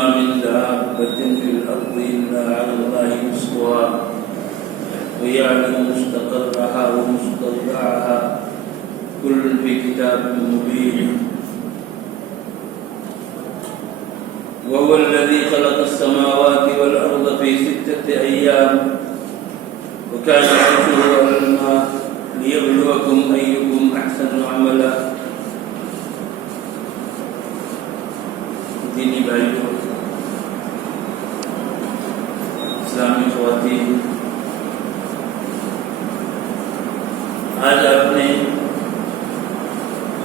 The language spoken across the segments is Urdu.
وما من دابة في الأرض إلا على الله رزقها ويعلم مستقرها ومستودعها كل في كتاب مبين وهو الذي خلق السماوات والأرض في 6 أيام وكان عرشه على الماء ليبلوكم أيكم أحسن عملا. دینی بھائیوں، اسلامی خواتین، آج آپ نے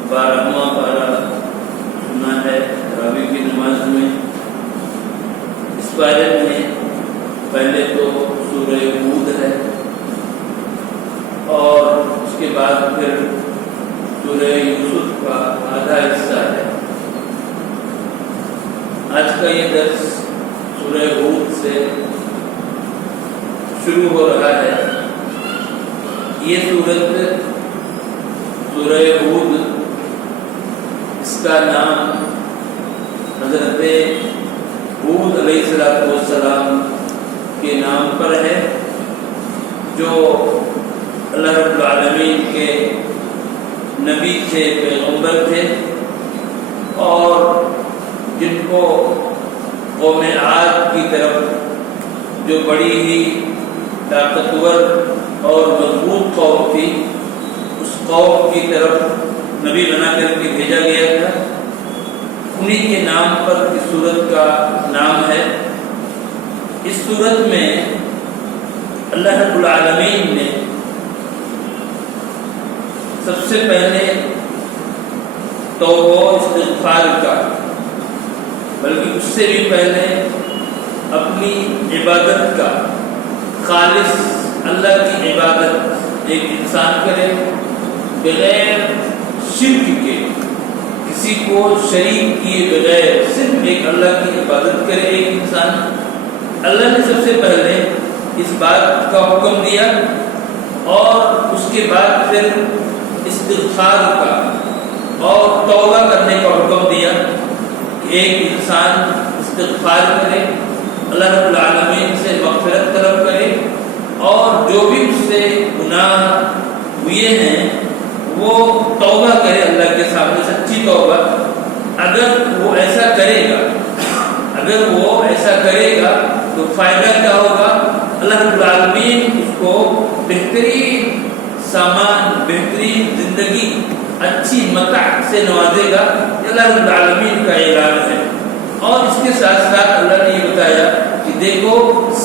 12واں پارہ سنا ہے تراویح کی نماز میں. اس پارے میں پہلے تو سورہ ہود ہے اور اس کے بعد پھر سورہ یوسف کا آدھا حصہ ہے. آج کا یہ درس سورہ ہود سے شروع ہو رہا ہے. یہ سورت سورہ ہود، اس کا نام حضرت ہود علیہ السلام کے نام پر ہے، جو اللہ رب العالمین کے نبی تھے، پیغمبر تھے، اور جن کو قوم عاد کی طرف، جو بڑی ہی طاقتور اور مضبوط قوم تھی، اس قوم کی طرف نبی بنا کر کے بھیجا گیا تھا. انہی کے نام پر اس سورت کا نام ہے. اس سورت میں اللہ رب العالمین نے سب سے پہلے توبہ و استغفار کا، بلکہ اس سے بھی پہلے اپنی عبادت کا، خالص اللہ کی عبادت ایک انسان کرے بغیر شرک کے، کسی کو شریک کیے بغیر صرف ایک اللہ کی عبادت کرے ایک انسان. اللہ نے سب سے پہلے اس بات کا حکم دیا اور اس کے بعد پھر استغفار کا اور توبہ کرنے کا حکم دیا. ایک انسان استغفار کرے، اللہ رب العالمین سے مغفرت طلب کرے، اور جو بھی اس سے گناہ ہوئے ہیں وہ توبہ کرے اللہ کے سامنے، سچی توبہ. اگر وہ ایسا کرے گا تو فائدہ کیا ہوگا؟ اللہ رب العالمین اس کو بہترین سامان، بہترین زندگی، اچھی متاع سے نوازے گا. اللہ رب العالمین کا اعلان ہے. اور اس کے ساتھ ساتھ اللہ نے یہ بتایا کہ دیکھو،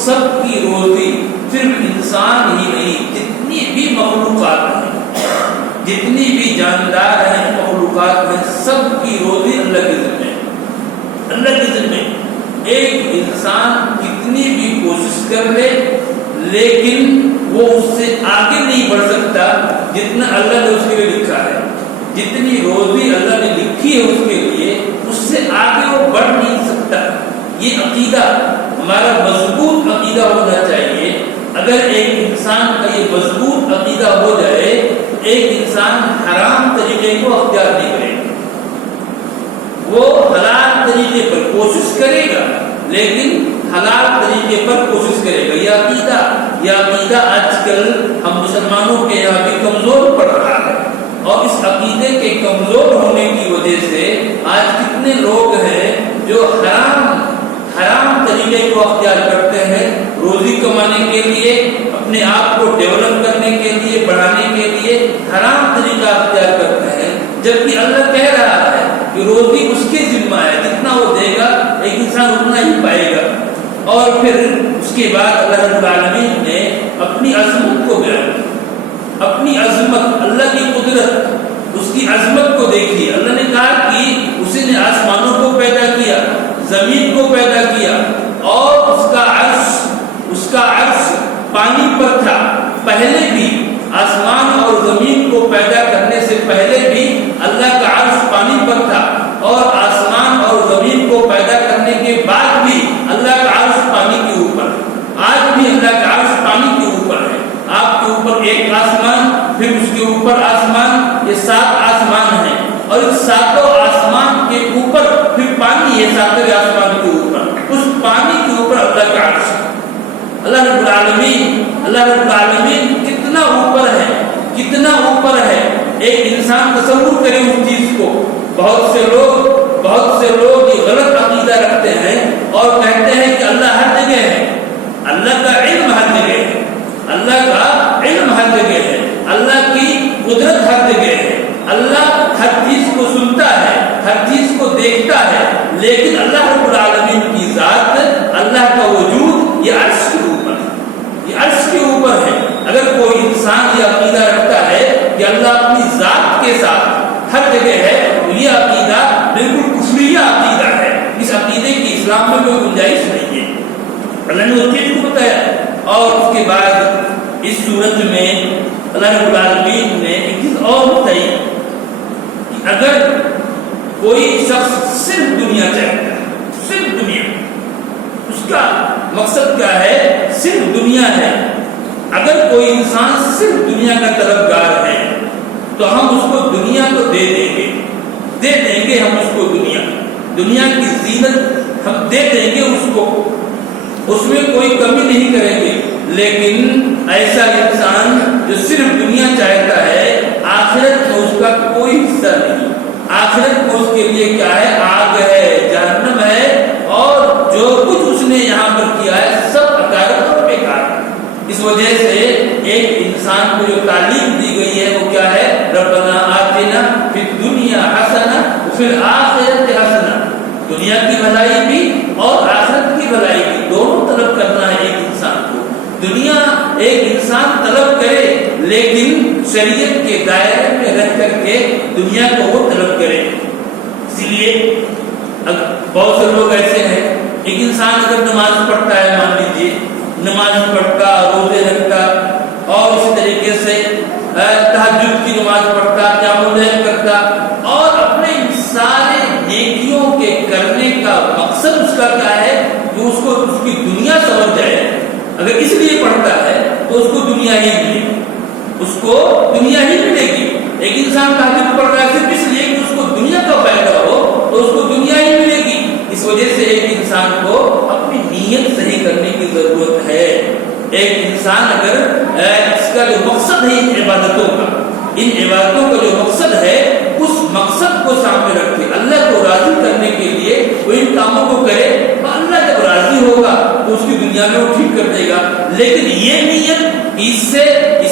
سب کی روزی صرف انسان ہی نہیں، جتنی بھی مخلوقات ہیں، جتنی بھی جاندار ہیں، مخلوقات ہیں، سب کی روزی اللہ کے ذمہ ہے. اللہ کے ذمہ. ایک انسان کتنی بھی کوشش کر لے لیکن وہ اس سے آگے نہیں بڑھ سکتا جتنا اللہ نے اس کے لیے لکھا ہے. جتنی روزی اللہ نے لکھی ہے اس کے لیے، اس سے آگے وہ بڑھ نہیں سکتا. یہ عقیدہ ہمارا مضبوط عقیدہ ہونا چاہیے. اگر ایک انسان کا یہ مضبوط عقیدہ ہو جائے، ایک انسان حرام طریقے کو اختیار نہیں کرے گا، وہ حلال طریقے پر کوشش کرے گا لیکن حلال طریقے پر کوشش کرے گا. یہ عقیدہ آج کل ہم مسلمانوں کے یہاں بھی کمزور پڑ رہا ہے، اور اس عقیدے کے کمزور ہونے کی وجہ سے آج کتنے لوگ ہیں جو حرام طریقے کو اختیار کرتے ہیں روزی کمانے کے لیے، اپنے آپ کو ڈیولپ کرنے کے لیے، بڑھانے کے لیے حرام طریقہ اختیار کرتے ہیں. جبکہ اللہ کہہ رہا ہے کہ روزی اس کے ذمہ ہے، جتنا وہ دے گا ایک انسان اتنا ہی پائے گا. اور پھر اس کے بعد اللہ رب العالمین نے اپنی عظمت کو بیان کیا، اپنی عظمت، اللہ کی قدرت، اس کی عظمت کو دیکھیے. اللہ نے کہا کہ اسی نے آسمانوں کو پیدا کیا، زمین کو پیدا کیا، اور اس کا عرش پانی پر تھا. پہلے بھی آسمان اور زمین کو پیدا کرنے سے پہلے بھی اللہ کا عرش پانی پر تھا، اور آسمان اور زمین کو پیدا کرنے کے بعد بھی اللہ کا عرش پانی کے اوپر. آج بھی اللہ کا عرش پانی کے اوپر ہے. آپ کے اوپر ایک آسمان، پھر اس کے اوپر آسمان، یہ 7 آسمان ہیں، اور اس 7 آسمان کے اوپر پھر پانی ہے ساتویں آسمان کے اوپر، اس پانی کے اوپر اللہ کا عرش ہے۔ اللہ رب العالمین کتنا اوپر ہے، کتنا اوپر ہے، ایک انسان تصور کرے اس چیز کو۔ بہت سے لوگ یہ غلط عقیدہ رکھتے ہیں اور کہتے ہیں کہ اللہ ہر جگہ ہے، اللہ کا علم ہر جگہ ہے، اللہ کا علم ہر جگہ ہے، اللہ کی قدرت ہر جگہ ہے، اللہ ہر چیز کو سنتا ہے، ہر چیز کو دیکھتا ہے، لیکن اللہ رب العالمین کی ذات، اللہ کا وجود یہ عرش کے اوپر ہے، یہ عرش کے اوپر ہے۔ اگر کوئی انسان یہ عقیدہ رکھتا ہے کہ اللہ اپنی ذات کے ساتھ ہر جگہ ہے تو یہ عقیدہ بالکل کفریہ عقیدہ ہے، اس عقیدے کی اسلام میں کوئی گنجائش نہیں ہے۔ اللہ نے اس چیز کو بتایا، اور اس کے بعد اس صورت میں اللہ رب العالمین نے ایک چیز اور بتائی کہ اگر کوئی شخص صرف دنیا چاہتا ہے، صرف دنیا، اس کا مقصد کیا ہے؟ صرف دنیا ہے۔ اگر کوئی انسان صرف دنیا کا طلبگار ہے تو ہم اس کو دنیا کو دے دیں گے ہم اس کو دنیا کی زینت ہم دے دیں گے اس کو، اس میں کوئی کمی نہیں کریں گے۔ لیکن ایسا انسان جو صرف دنیا چاہتا ہے، آخرت میں اس کا کوئی حصہ نہیں، آخرت میں اس کے لیے کیا ہے؟ آگ ہے، جہنم ہے، اور جو کچھ اس نے یہاں پر کیا ہے سب عقائد اور بیکار ہے۔ اس وجہ سے ایک انسان کو جو تعلیم دی گئی ہے وہ کیا ہے؟ ربنا آتنا فی الدنیا حسنہ وفی الآخرۃ حسنہ، دنیا کی بھلائی بھی اور آخرت کی بھلائی بھی، دونوں طلب کرنا ہے ایک انسان کو۔ دنیا ایک انسان طلب کرے لیکن شریعت کے دائرے میں رہ کر کے دنیا کو وہ طلب کرے۔ اسی لیے بہت سے لوگ ایسے ہیں، ایک انسان اگر نماز پڑھتا ہے، مان لیجیے نماز پڑھتا، روزے رکھتا، اور اسی طریقے سے تہجد کی نماز پڑھتا، قیام اللیل کرتا، اور اپنے سارے نیکیوں کے کرنے کا مقصد اس کا کیا ہے کہ اس کو اس کی دنیا سمجھ جائے۔ اگر اس لیے پڑھتا ہے تو اس کو دنیا ہی ملے گی، اس کو دنیا ہی ملے گی۔ ایک انسان تہجد پڑھ رہا ہے صرف اس لیے کہ اس کو دنیا کا فائدہ ہو تو اس کو دنیا ہی ملے گی۔ اس وجہ سے ایک انسان کو اپنی نیت صحیح کرنے کی ضرورت ہے۔ ایک انسان اگر اس کا جو مقصد ہے ان عبادتوں کا جو مقصد ہے، اس مقصد کو سامنے رکھے، اللہ کو راضی کرنے کے لیے وہ ان کاموں کو کرے، تو اللہ جب راضی ہوگا تو اس کی دنیا میں وہ ٹھیک کر دے گا۔ لیکن یہ نیت اس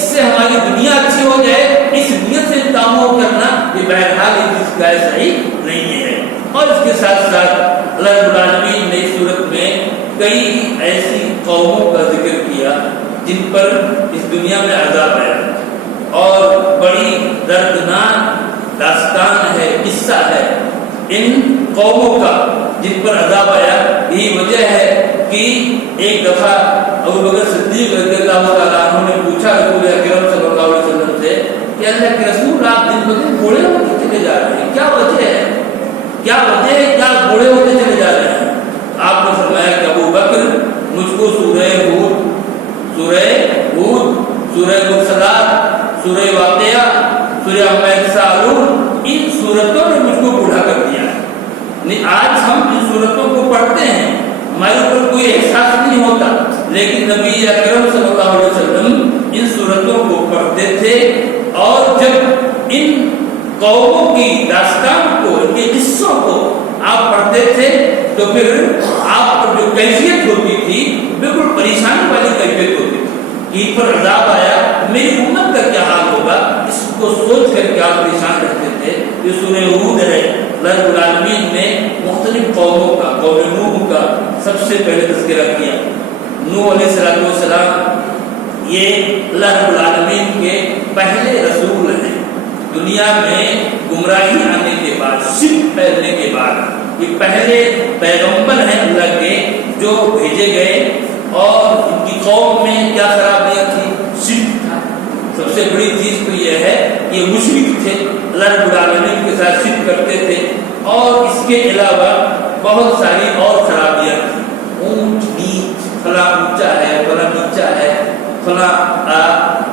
سے ہماری دنیا اچھی ہو جائے، اس نیت سے ان کاموں کو کرنا، یہ بہرحال ایک چیز کا صحیح نہیں ہے۔ اور اس کے ساتھ ساتھ اللہ رب العالمین نے اس صورت میں کئی ایسی قوموں کا ذکر کیا جن پر اس دنیا میں عذاب آیا، اور بڑی دردناک داستان ہے، قصہ ہے ان قوموں کا جن پر عذاب آیا۔ یہی وجہ ہے کہ ایک دفعہ ابوبکر صدیق رضی اللہ تعالیٰ عنہ نے پوچھا رسول اکرم صلی اللہ علیہ وسلم سے کہ اللہ کے رسول، آپ دن بدن بوڑھے ہوتے چلے جا رہے ہیں، کیا وجہ ہے؟ کیا بوڑھے ہوتے چلے جا رہے ہیں؟ آپ نے فرمایا کہ ابو بکر، مجھ کو سورہ ہود، سورہ مرسلات، سورہ واقعہ، سورہ عما یتساءلون، ان سورتوں نے مجھ کو بوڑھا کر دیا ہے۔ آج ہم ان سورتوں کو پڑھتے ہیں، ہمارے اوپر کوئی احساس نہیں ہوتا، لیکن نبی اکرم صلی اللہ علیہ وسلم ان سورتوں کو پڑھتے تھے، اور جب ان قوموں کی داستان کو، ان کے قصوں کو آپ پڑھتے تھے تو پھر آپ پر جو کیفیت ہوتی تھی بالکل پریشانی والی کیفیت ہوتی تھی کہ ان پر عذاب آیا، میری امت کا کیا حال ہوگا، اس کو سوچ کر کے آپ پریشان رہتے تھے۔ یہ سورہ ہود ہے، اللہ رب العالمین نے مختلف قوموں کا، قوم نوح کا سب سے پہلے تذکرہ کیا۔ نوح علیہ السلام یہ اللہ رب العالمین کے پہلے رسول ہیں، دنیا میں گمراہی آنے کے بعد، شرک پھیلنے کے بعد یہ پہلے پیغمبر ہیں اللہ کے جو بھیجے گئے۔ اور ان کی قوم میں کیا خرابیاں تھی؟ شرک تھا۔ سب سے بڑی چیز تو یہ ہے کہ یہ مشرک تھے، اللہ رب العالمین کے ساتھ شرک کرتے تھے، اور اس کے علاوہ بہت ساری اور خرابیاں تھیں، اونچ نیچ، فلاں اونچا ہے، فلاں نیچا ہے، فلاں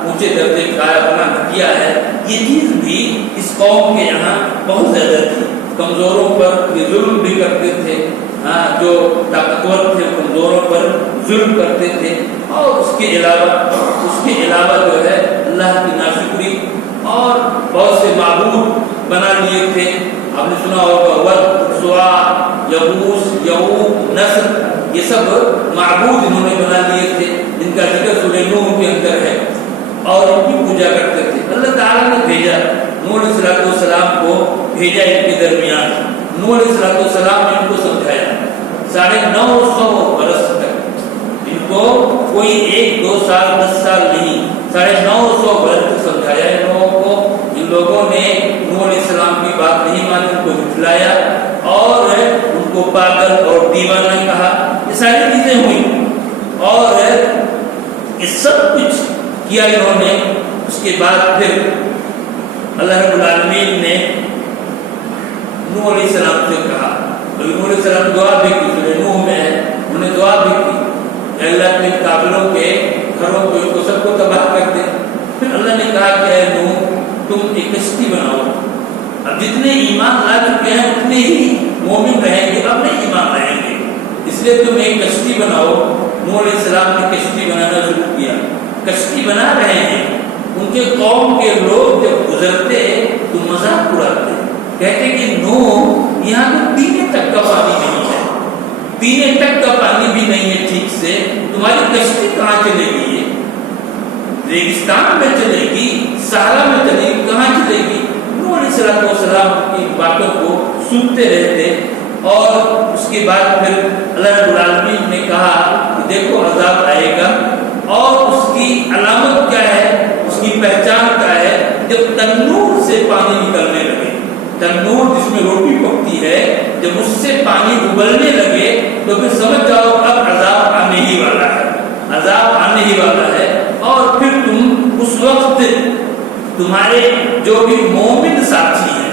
اونچے درجے کا ہے، فلاں گھٹیا ہے، یہ چیز بھی اس قوم کے یہاں بہت زیادہ تھی۔ کمزوروں پر یہ ظلم بھی کرتے تھے، جو طاقتور تھے کمزوروں پر ظلم کرتے تھے، اور اس کے علاوہ جو ہے اللہ کی ناشکری اور بہت سے معبود بنا لیے تھے۔ آپ نے سنا ہوگا ود، سوا، یغوث، یعوق، نصر، یہ سب معبود انہوں نے بنا لیے تھے، جن کا ذکر سورہ نوح کے اندر ہے، اور ان کی پوجا کرتے تھے۔ اللہ تعالیٰ نے بھیجا نوح علیہ السلام کو، بھیجا ان کے درمیان۔ نوح علیہ السلام نے ان کو سمجھایا 950 برس تک، ان کو کوئی 1 2 سال 10 سال نہیں، 950 برس تک سمجھایا ان لوگوں کو۔ ان لوگوں نے نوح علیہ السلام کی بات نہیں مانی، ان کو جھٹلایا اور ان کو پاگل اور دیوانہ کہا، یہ ساری چیزیں ہوئی، اور یہ سب کچھ کیا انہوں نے۔ اس کے بعد پھر اللہ رب العالمین نے نوح علیہ السلام سے کہا، نوح علیہ السلام دعا بھی کی، سورہ نوح میں ہے، انہوں نے دعا بھی کی کہ اللہ کے کافروں کے گھروں کو، ان کو سب کو تباہ کر دے۔ پھر اللہ نے کہا کہ اے نوح تم ایک کشتی بناؤ، اب جتنے ایمان لا چکے ہیں اتنے ہی مومن رہیں گے، اب نہیں ایمان لائیں گے، اس لیے تم ایک کشتی بناؤ۔ نوح علیہ السلام نے کشتی بنانا شروع کیا، کشتی بنا رہے ہیں، ان کے قوم کے لوگ جب گزرتے تو مذاق اڑاتے، کہتے کہ نوح یہاں تو پینے تک کا پانی نہیں ہے، پینے تک کا پانی بھی نہیں ہے ٹھیک سے، تمہاری کشتی کہاں چلے گی؟ ریگستان میں چلے گی، صحرا میں چلے گی، کہاں چلے گی؟ نوح علیہ السلام کی باتوں کو سنتے رہتے، اور اس کے بعد پھر اللہ رب العالمین نے کہا کہ دیکھو عذاب آئے گا، اور اس کی علامت کیا ہے، اس کی پہچان کیا ہے؟ جب تنور سے پانی نکلنے لگے، تنور جس میں روٹی پکتی ہے، جب اس سے پانی ابلنے لگے تو پھر سمجھ جاؤ اب عذاب آنے ہی والا ہے، عذاب آنے ہی والا ہے۔ اور پھر تم اس وقت تمہارے جو بھی مومن ساتھی ہیں،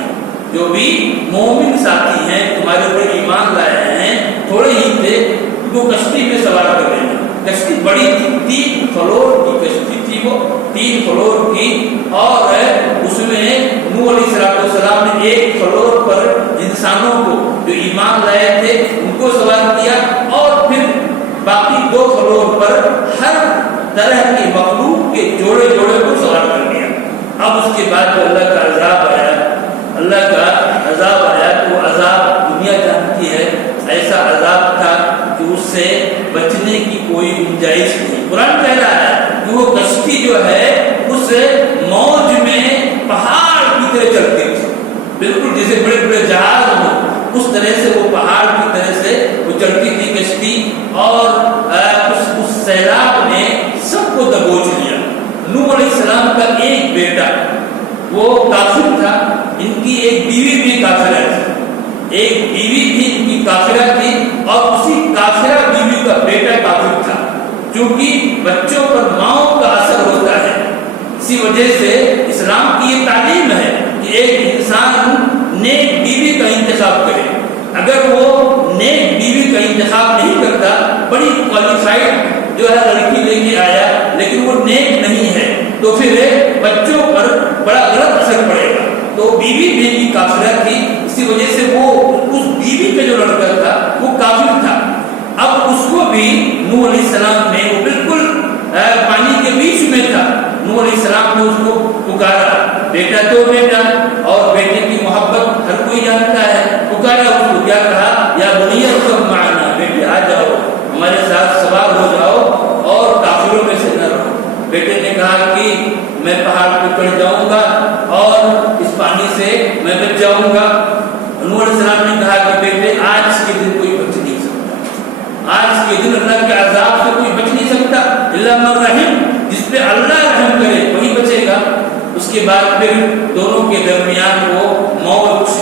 جو بھی مومن ساتھی ہیں تمہارے اوپر ایمان لائے ہیں، تھوڑے ہی تھے، وہ کشتی میں سوار کر لینا۔ کشتی بڑی تھی، 3 فلور کی کشتی تھی، وہ 3 فلور کی، اور اس میں نوح علیہ السلام نے 1 فلور پر انسانوں کو جو ایمان لائے تھے ان کو سوار کیا، اور پھر باقی 2 فلور پر ہر طرح کی مخلوق کے جوڑے کو سوار کر لیا۔ اب اس کے بعد جو اللہ کا عذاب آیا، اللہ کا عذاب آیا تو عذاب دنیا جانتی ہے، ایسا عذاب تھا کہ اس سے بچنے کی کوئی گنجائش نہیں۔ قرآن کہہ رہا ہے کہ وہ کشتی جو ہے اس موج میں پہاڑ کی طرح چلتی تھی، بالکل جیسے بڑے بڑے جہاز ہوں اس طرح سے وہ پہاڑ کی طرح سے وہ چلتی تھی کشتی، اور اس سیلاب نے سب کو دبوچ لیا۔ نوح علیہ السلام کا ایک بیٹا وہ کافر تھا، ان کی ایک بیوی بھی کافرہ تھی، ایک بیوی بھی ان کی کافرہ تھی، اور اسی کافرہ بیوی کا بیٹا کافر تھا۔ کیونکہ بچوں پر ماؤں کا اثر ہوتا ہے، اسی وجہ سے اسلام کی یہ تعلیم ہے کہ ایک انسان نیک بیوی کا انتخاب کرے۔ اگر وہ نیک بیوی کا انتخاب نہیں کرتا، بڑی کوالیفائڈ جو ہے لڑکی لے کے آیا لیکن وہ نیک نہیں ہے، تو پھر بچوں پر بڑا غلط اثر پڑے گا۔ تو بیوی بھی کافرہ تھی، اسی وجہ سے وہ اس بیوی کا جو لڑکا تھا وہ کافر تھا۔ اب اس کو بھی نوح علیہ السلام نے، وہ بالکل پانی کے بیچ میں تھا، نوح علیہ السلام نے اس کو پکارا، بیٹا تو بیٹا، اور بیٹے کی محبت ہر کوئی جانتا ہے، پکارا اس کو، کیا کہا؟ یا بنی ارکب معنا، بیٹے آ جاؤ ہمارے ساتھ سوار ہو جاؤ اور کافروں میں سے نہ رہو۔ بیٹے نے کہا کہ میں پہاڑ پہ چڑھ جاؤں گا اور اس پانی سے میں بچ جاؤں گا۔ نوح علیہ السلام نے کہا کہ بیٹے آج کے دن کوئی بچ نہیں سکتا، آج کے دن اللہ کے عذاب سے کوئی بچ نہیں سکتا، الا من رحم، جس پہ اللہ رحم کرے وہی بچے گا۔ اس کے بعد پھر دونوں کے درمیان وہ موج،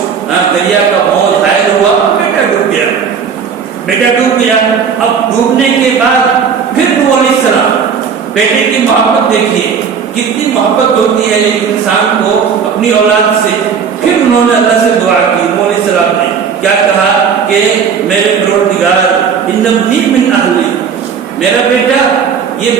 دریا کا موج حائل ہوا، بیٹا ڈوب گیا، بیٹا ڈوب گیا۔ اب ڈوبنے کے بعد پھر نوح علیہ السلام، بیٹے کی محبت دیکھیے کتنی محبت ہوتی ہے ایک انسان کو اپنی اولاد سے۔ پھر انہوں نے اللہ سے دعا کی، نوح علیہ السلام نے کیا کہا کہ میرے پروردگار ان ابنی من اہلی، میرا بیٹا یہ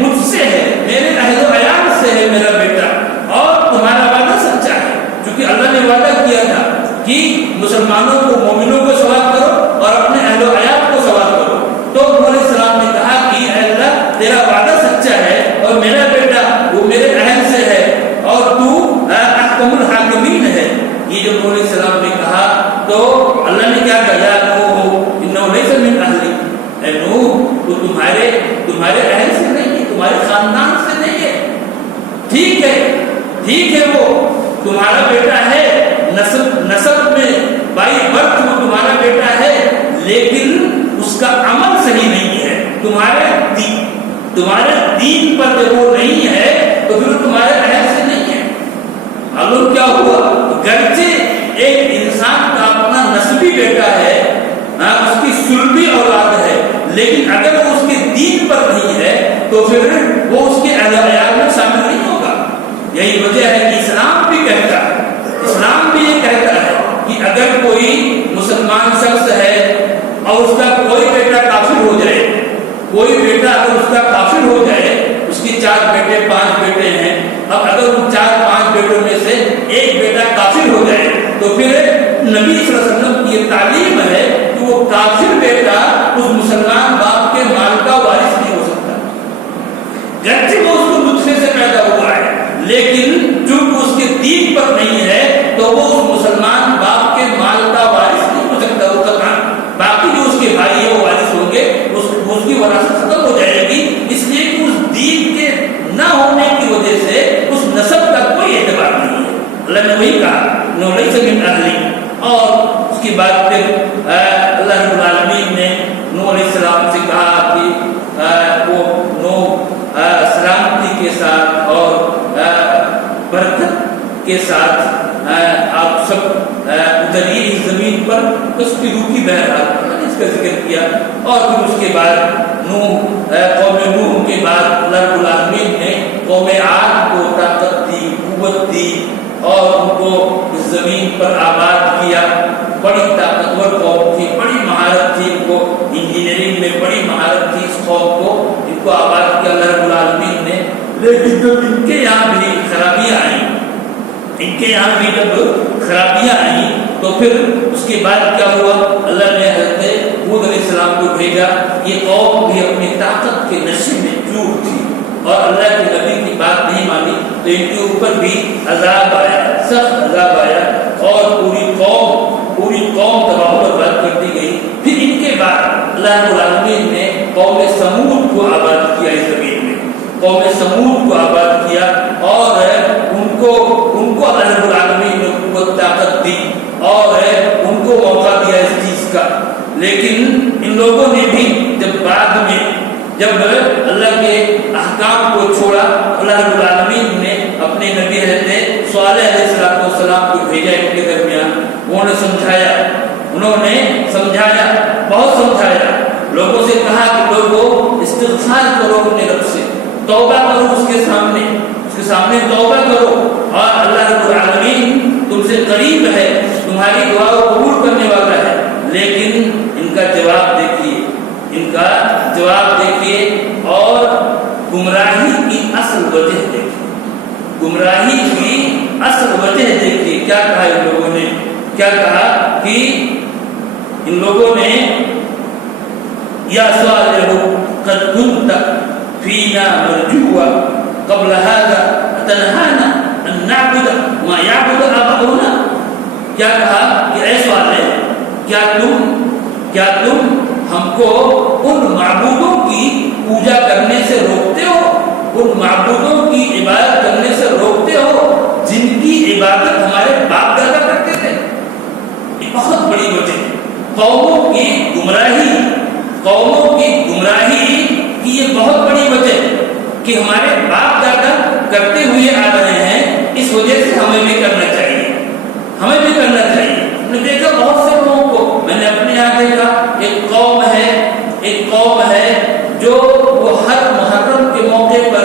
مجھ سے ہے، میرے اہل و عیال سے ہے میرا بیٹا، اور تمہارا وعدہ سچا ہے، کیونکہ اللہ نے وعدہ کیا تھا کہ مسلمانوں کو, مومنوں کو سوال کرو اور اپنے اہل و عیال کو سوال کرو. تو نوح علیہ السلام نے کہا کہ اے اللہ تیرا وعدہ سچا ہے اور میرا بیٹا وہ میرے اہل سے ہے اور تو احکم الحاکمین ہے. یہ جو نوح علیہ السلام نے کہا تو اللہ نے کیا کہا, یا نوح انہ لیس من اہلک, اے نوح تو تمہارے اہل سے نہیں ہے, تمہارے خاندان سے نہیں ہے. ٹھیک ہے وہ تمہارا بیٹا ہے, نسب میں بائی برتھ وہ تمہارا بیٹا ہے, لیکن اس کا عمل صحیح نہیں ہے. تمہارے دین پر جب وہ نہیں ہے تو پھر تمہارے اہل سے نہیں ہے. معلوم کیا ہوا, گرچہ ایک انسان کا اپنا نسبی بیٹا ہے, اس کی سلبی اولاد ہے, لیکن اگر وہ اس کے دین پر نہیں ہے تو پھر وہ اس کے اہل و عیال میں شامل نہیں ہوگا. یہی وجہ ہے کہ اسلام بھی یہ کہتا ہے کہ اگر کوئی مسلمان شخص ہے اور اس کا کوئی بیٹا کافر ہو جائے, اس کی 4 بیٹے 5 بیٹے ہیں, اب اگر ان 4-5 بیٹوں میں سے ایک بیٹا کافر ہو جائے تو پھر نبی صلی اللہ علیہ وسلم کی یہ تعلیم ہے کہ وہ کافر بیٹا اس مسلمان باپ کے مال کا وارث نہیں ہو سکتا. گرچہ وہ اس کو نطفے سے پیدا ہوا ہے, لیکن چونکہ اس کے دین پر نہیں ہے تو وہ اس مسلمان باپ کے مال کا وارث نہیں ہو سکتا. وہ قطعاً باقی جو اس کے بھائی ہے وہ وارث ہوں گے, اس کی وراثت ختم ہو جائے گی. اس لیے کہ اس دین کے نہ ہونے کی وجہ سے اس نسب کا کوئی اعتبار نہیں ہے. اللہ نے وہی کہا نوح لیس من اہلک, اور اس کے بعد پھر اللہ رب العالمین نے نوح علیہ السلام سے کہا کہ وہ نوح سلامتی کے ساتھ اور برکت کے ساتھ آپ سب اتریے اس زمین پر. اس کی روح کی بہرحال اس کا ذکر کیا. اور پھر اس کے بعد قوم نوح کے بعد اللہ رب العالمین نے قوم عاد کو طاقت دی, قوت دی اور ان کو اس زمین پر آباد کیا. بڑی طاقتور قوم تھی, بڑی مہارت تھی, ان کو انجینئرنگ میں بڑی مہارت تھی. اس قوم کو ان کو آباد کیا اللہ رب العالمین نے. لیکن جب ان کے یہاں بھی خرابیاں آئیں تو پھر اس کے بعد کیا ہوا, اللہ نے حضرت ہود علیہ السلام کو بھیجا. یہ قوم بھی اپنی طاقت کے نشے میں چور تھی اور اللہ کے نبی کی بات نہیں مانی تو ان کے اوپر بھی عذاب آیا, سخت عذاب آیا اور پوری قوم تباہ و برباد کر دی گئی. پھر ان کے بعد اللہ رب العالمین نے قوم سمود کو آباد کیا. اس زمین میں قوم سمود کو آباد کیا اور ان کو اللہ رب العالمین نے قوت طاقت دی اور ان کو موقع دیا اس چیز کا. لیکن ان لوگوں نے بھی جب اللہ کے احکام کو چھوڑا, اللہ رب العالمین نے اپنے نبی حضرت صالح علیہ السلام کو بھیجا ان کے درمیان. انہوں نے سمجھایا, بہت سمجھایا. لوگوں سے کہا کہ لوگوں استغفار کرو اپنے رب سے, توبہ کرو اس کے سامنے توبہ کرو, اور اللہ رب العالمین تم سے قریب ہے, تمہاری دعا کو قبول کرنے والا ہے. لیکن ان کا جواب دیکھیے اور گمراہی کی اصل وجہ دیکھیے. کیا کہا ان لوگوں نے, کہ ان لوگوں نے یا صالح قد كنت فينا مرجوا قبل هذا اتنهانا ان نعبد ما يعبد آباؤنا. کیا کہا کہ اے صالح, کیا تم ہم کو ان معبودوں کی پوجا کرنے سے روکتے ہو, ان معبودوں کی عبادت کرنے سے روکتے ہو جن کی عبادت ہمارے باپ دادا کرتے تھے. یہ بہت بڑی وجہ ہے. قوموں کی گمراہی کی یہ بہت بڑی وجہ ہے کہ ہمارے باپ دادا کرتے ہوئے آ رہے ہیں. اس وجہ سے ہمیں بھی کرنا چاہیے. میں نے دیکھا بہت سے لوگوں کو, میں نے اپنے یہاں دیکھا ایک قوم ہے جو وہ ہر محرم کے موقع پر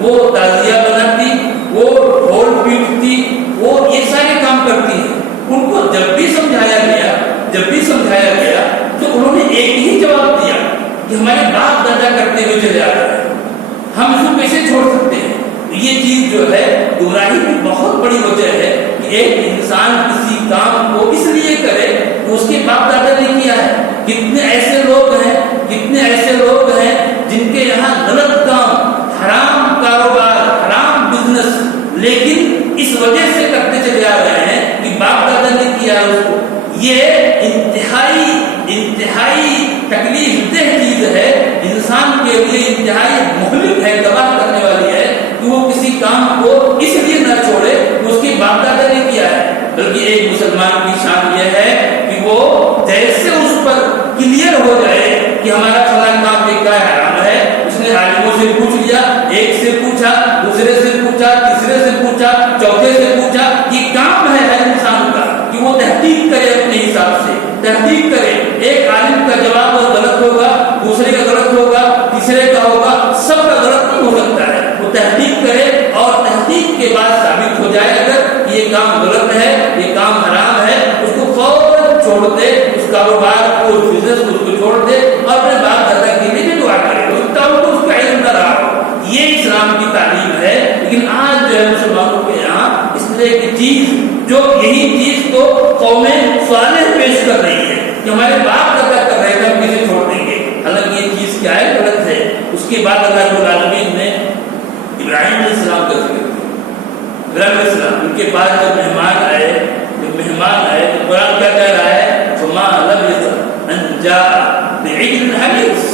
وہ تعزیہ بناتی, وہ ڈھول پیٹتی, وہ یہ سارے کام کرتی ہے. ان کو جب بھی سمجھایا گیا تو انہوں نے ایک ہی جواب دیا کہ ہمارے باپ دادا کرتے ہوئے چلے آ رہے ہیں, ہم اس کو کیسے چھوڑ سکتے ہیں. یہ چیز جو ہے گمراہی کی بہت بڑی وجہ ہے کہ ایک انسان کسی کام کو اس لیے کرے کہ اس کے باپ دادا نے کیا ہے. کتنے ایسے لوگ ہیں جن کے یہاں غلط کام، حرام کاروبار، حرام بزنس، لیکن اس وجہ سے کرتے چلے آ رہے ہیں کہ باپ دادا نے کیا ہے اس کو. یہ انتہائی تکلیف دہ چیز ہے، انسان کے لیے انتہائی مہلک ہے، تباہ کرنے والی ہے کہ وہ کسی کام کو اس لیے نہ چھوڑے کہ اس کے باپ دادا نے کیا ہے. بلکہ ایک مسلمان کی شان یہ ہے کہ وہ جیسے اس پر کلیئر ہو جائے کہ ہمارا فلاں کام یہ کیا حرام ہے، اس نے عالموں سے پوچھ لیا، ایک سے پوچھا، دوسرے سے پوچھا، تیسرے سے پوچھا، چوتھے سے پوچھا. یہ کام ہے ہر انسان کا کہ وہ تحقیق کرے، اپنے حساب سے تحقیق کرے. ایک عالم کا جواب غلط ہوگا، دوسرے کا غلط ہوگا، تیسرے کا ہوگا، سب کا غلط نہیں ہو سکتا ہے. وہ تحقیق کرے اور تحقیق کے بعد ثابت ہو جائے اگر یہ کام غلط ہے، یہ کام حرام ہے، اس کو فوراً چھوڑ دے، اس کاروبار کو، اس بزنس کو، اس کو چھوڑ دے اور اپنے باپ دادا کے لیے بھی دعا کرے. اس کا علم نہ رہا ہو. یہ اسلام کی تعلیم ہے. لیکن آج جو ہے مسلمانوں کے یہاں اس طرح کی چیز، جو یہی چیز تو قومیں صالح پیش کر رہی ہے کہ ہمارے باپ دادا کر رہے ہیں، ہم کسے چھوڑ دیں گے. حالانکہ یہ چیز کیا ہے، غلط ہے. اس کے بعد اللہ رب العالمین نے ابراہیم علیہ السلام کا ذکر کیا. ابراہیم علیہ السلام ان کے پاس جب مہمان آئے تو قرآن کیا کہہ رہا ہے، فما لبث ان جاء بعجل حنیذ.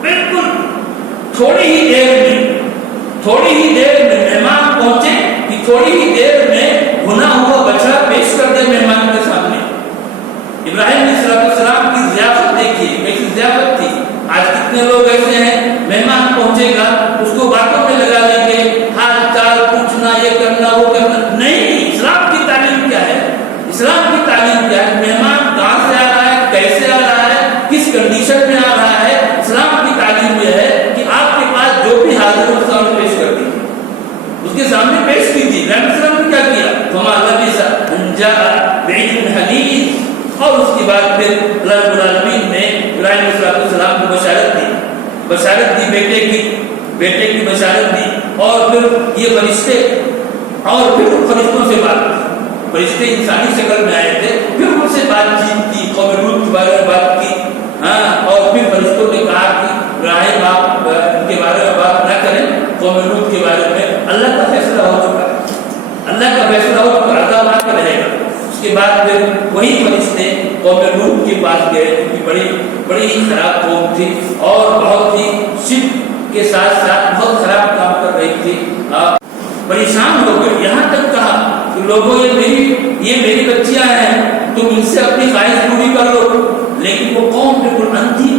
بالکل تھوڑی ہی دیر میں مہمان پہنچے کہ تھوڑی ہی دیر میں بھنا ہوا بچڑا پیش کر دے مہمان کے سامنے. ابراہیم علیہ السلام کی ضیافت دیکھیے کیسی ضیافت تھی. آج کتنے لوگ ایسے ہیں، مہمان پہنچے گا اس کو باتوں میں لگا لیں گے، حال چال پوچھنا، یہ کرنا وہ کرنا. نہیں، اسلام کی تعلیم کیا ہے؟ اسلام کی تعلیم کیا ہے؟ مہمان کہاں سے آ رہا ہے، کیسے آ رہا ہے، کس کنڈیشن میں آ رہا ہے. اسلام کی تعلیم یہ ہے کہ آپ کے پاس جو بھی حاضر ہو سامنے پیش کر دیجیے، اس کے سامنے پیش کیجیے. ابراہیم علیہ السلام نے کیا کیا، فما لبث ان جاء بعجل حنیذ. اور اس کے بعد پھر اللہ رب العالمین نے ابراہیم علیہ السلام کو بشارت دی بیٹے کی بشارت دی. اور پھر یہ فرشتوں سے بات کی. فرشتے انسانی شکل میں آئے تھے، پھر ان سے بات چیت کی، قوم لوط کے بارے میں بات کی. اور پھر فرشتوں نے کہا کہ ابراہیم آپ ان کے بارے میں بات نہ کریں، قوم لوط کے بارے میں اللہ کا فیصلہ ہو چکا عذاب آ کے رہے گا. اس کے بعد پھر وہی فرشتے قوم لوط کے پاس گئے، کیونکہ بڑی ہی خراب قوم تھی اور بہت ہی شرک کے ساتھ بہت خراب کام کر رہی تھی. پریشان ہو گئے، یہاں تک کہا کہ لوگوں یہ میری بچیاں ہیں، تم ان سے اپنی خواہش پوری کر لو. لیکن وہ قوم بالکل اندھی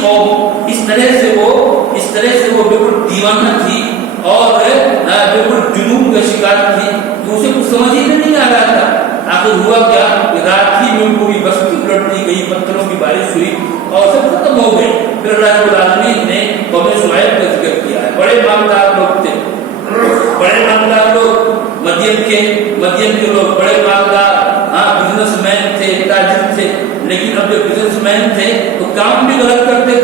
قوم، اس طرح سے وہ بالکل دیوانہ تھی اور بالکل جنون کا شکار تھی کہ اسے کچھ سمجھ ہی نہیں آ رہا تھا. آخر ہوا کیا کہ رات ہی میں پوری بستی الٹ دی گئی، پتھروں کی بارش ہوئی اور سب ختم ہو گئے. پھر اللہ رب العالمین نے قوم شعیب کا ذکر کیا ہے. بڑے مالدار لوگ تھے، مدین کے لوگ بڑے مالدار، بزنس مین تھے، تاجر تھے. لیکن اب جو بزنس مین تھے تو کام بھی غلط کرتے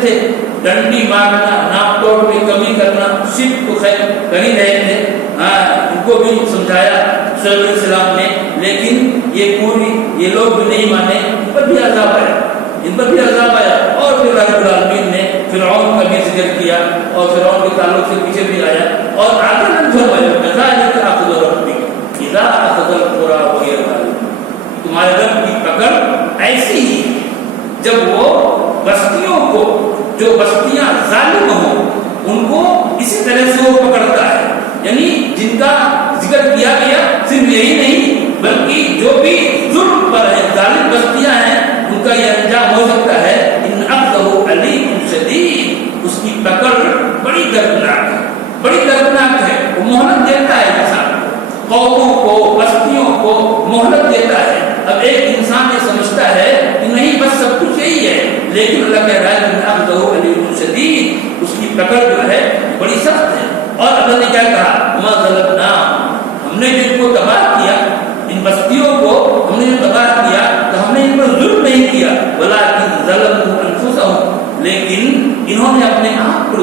تھے. ڈنڈی مارنا، ناپ توڑ میں کمی کرنا، شرک کو خیر کر ہی رہے تھے. ان کو بھی سمجھایا شعیب علیہ السلام نے، لیکن یہ لوگ بھی نہیں مانے. ان پر بھی عذاب آیا. اور پھر اللہ رب العالمین نے فرعون کا بھی ذکر کیا اور فرعون کے تعلق سے پیچھے بھی آیا اور آگے تمہارے رب کی پکڑ ایسی ہی ہے جب وہ بستیوں کو، جو بستیاں ظالم ہوں، ان کو اسی طرح سے وہ پکڑتا ہے. یعنی جن کا ذکر کیا گیا صرف یہی نہیں بلکہ جو بھی ظلم پر ہے، ظالم بستیاں ہیں، ان کا یہ انجام ہو سکتا ہے. ان اخذہ علیم شدید، اس کی پکڑ بڑی دردناک ہے. وہ مہلت دیتا ہے انسان کو، قوموں کو، بستیوں کو مہلت دیتا ہے. اب ایک انسان یہ سمجھتا ہے کہ نہیں بس سب کچھ یہی ہے، لیکن اللہ کہہ رہا ہے ان اخذہ علیم شدید، اس کی پکڑ جو ہے بڑی سخت ہے. اور اللہ نے کیا کہا، ما ظلمناہم، ہم نے جن کو تباہ کیا، ان بستیوں کو ہم نے جو تباہ کیا تو ہم نے ان پر ظلم نہیں کیا، ولکن ظلموا انفسہم، لیکن انہوں نے اپنے آپ پر